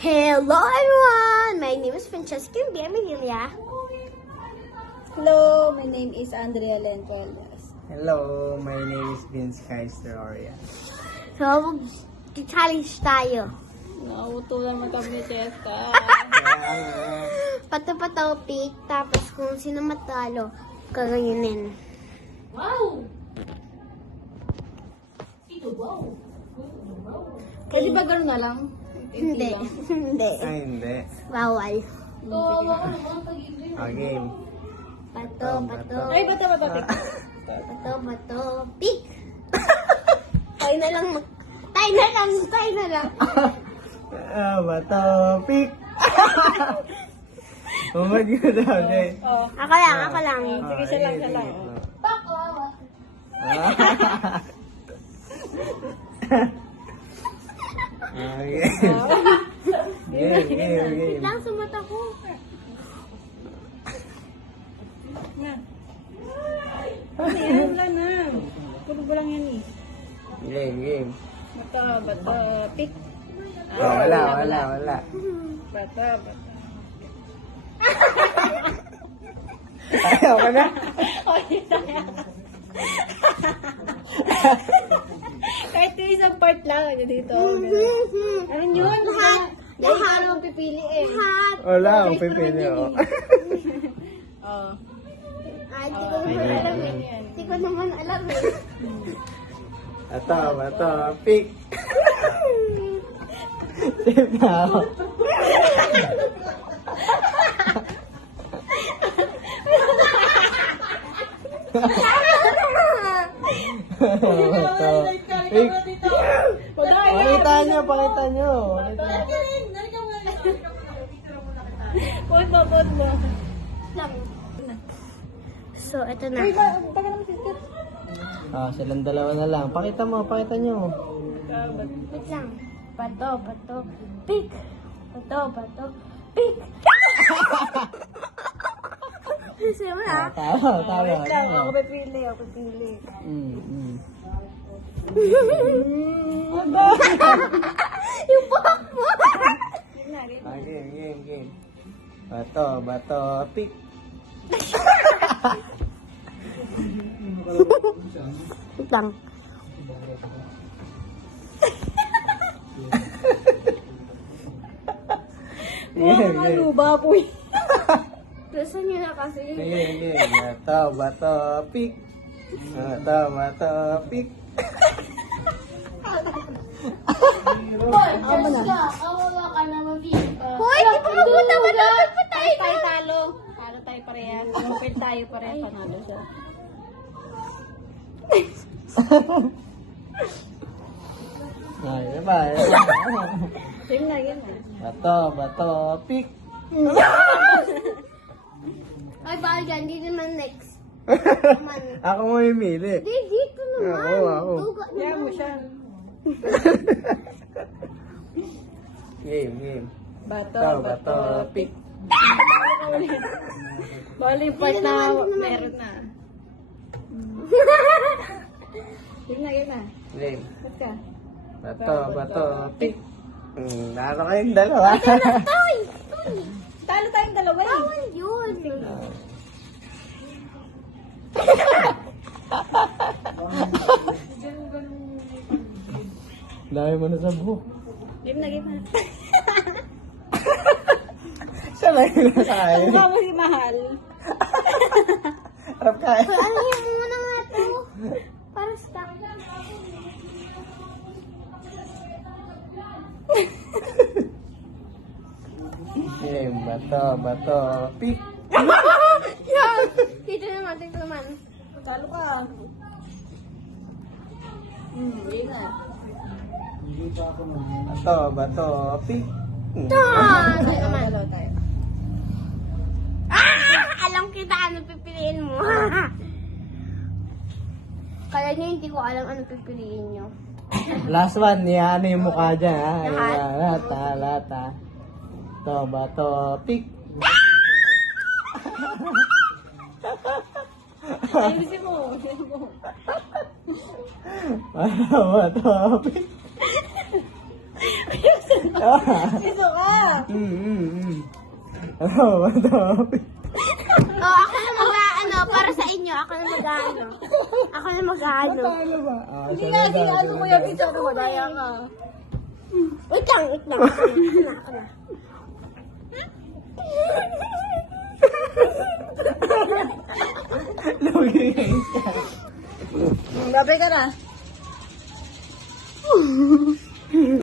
Hello everyone! My name is Francesca Biamilia. Hello, my name is Andrea Lencuelas. Hello, my name is Vince Kaisteroria. So, challenge tayo. Nauutulan mo kami ni Cheska. Pato-topic, tapos kung sino matalo, kagayunin. Kasi ba gano'n na lang? Hindi. Hindi. Ay, hindi. Bawal. Game. Pato, pato. Ay, bata. Pato, pato, pick. Tayo na lang. Tayo na lang. Bato, pick. Umad ko daw, eh. Oh. Ako lang. Sige, siya lang. Game. Lang sa mata ko. Na. Wala na. Tulog lang yan eh. Game. Bata, pick. Wala. Bata. Ayaw ka na? Kahit yung isang part lang, ano dito. Ano yun? Lahat mo pipili eh. Lahat. Wala akong pipili, oh. Oh. Ay, di ko naman alam eh. Di ko naman alam eh. Bato, pick. Save na ako. Bato, pick. Pakita nyo. Put mo. Lang. So, ito na. Taga naman sikat. Silang dalawa na lang. Pakita nyo. Wait lang. Pato, pick. Pato, pick. Simula. Tama. Wait lang, ako pipili. Yung buhok mo. Game. Bato, pick. Wait lang. Game. Baboy. Gusto nyo na kasi. Game. Bato, pick. Bato, pick. Hoy, di pa mabuta. Dapat pa tayo na. Talo tayo parehas. Compete tayo parehas. Panalo siya. Yan ba? Game na. Bato, pick. Ay, bakit yan? Di naman next. Ako mo mimili. Di, dito naman. Ako. Duga Kaya mo naman. siya. Game. Bato, pick. Bali, part Dito na naman. meron na. Game na. Game. Ba't ka? Bato, pick. Naro kayong dalawa. Toy! Talo tayong dalawa eh. Bawal yun. Dami mo na sa buhok. Game na. Siya lang yung nakain. Mukha mo si Mahal. Harap kain. Ano yung muna nga to? Para stuck. Game. Bato, pick. Yan! Dito naman. Talo ka. Game na. Bato, pick. Dito naman. Talo tayo. Alam kita ano pipiliin mo. Kaya niya hindi ko alam ano pipiliin nyo. Last one, yan yung mukha dyan, ha? Lahat. Lahat, ha? Bato, pick. Ayusin mo. Bato, pick. Ito ka. Oh, matapos. Oh, ako na mag-ano, para sa inyo, ako na mag-ano. Ako na mag-ano. Ano ba? Ah, Hindi siya nga, na si daw, ano siya Kuya na Vince, ano madaya ka. Wait lang, wait lang. Ako na. daw. Lugi ka. Babay ka na.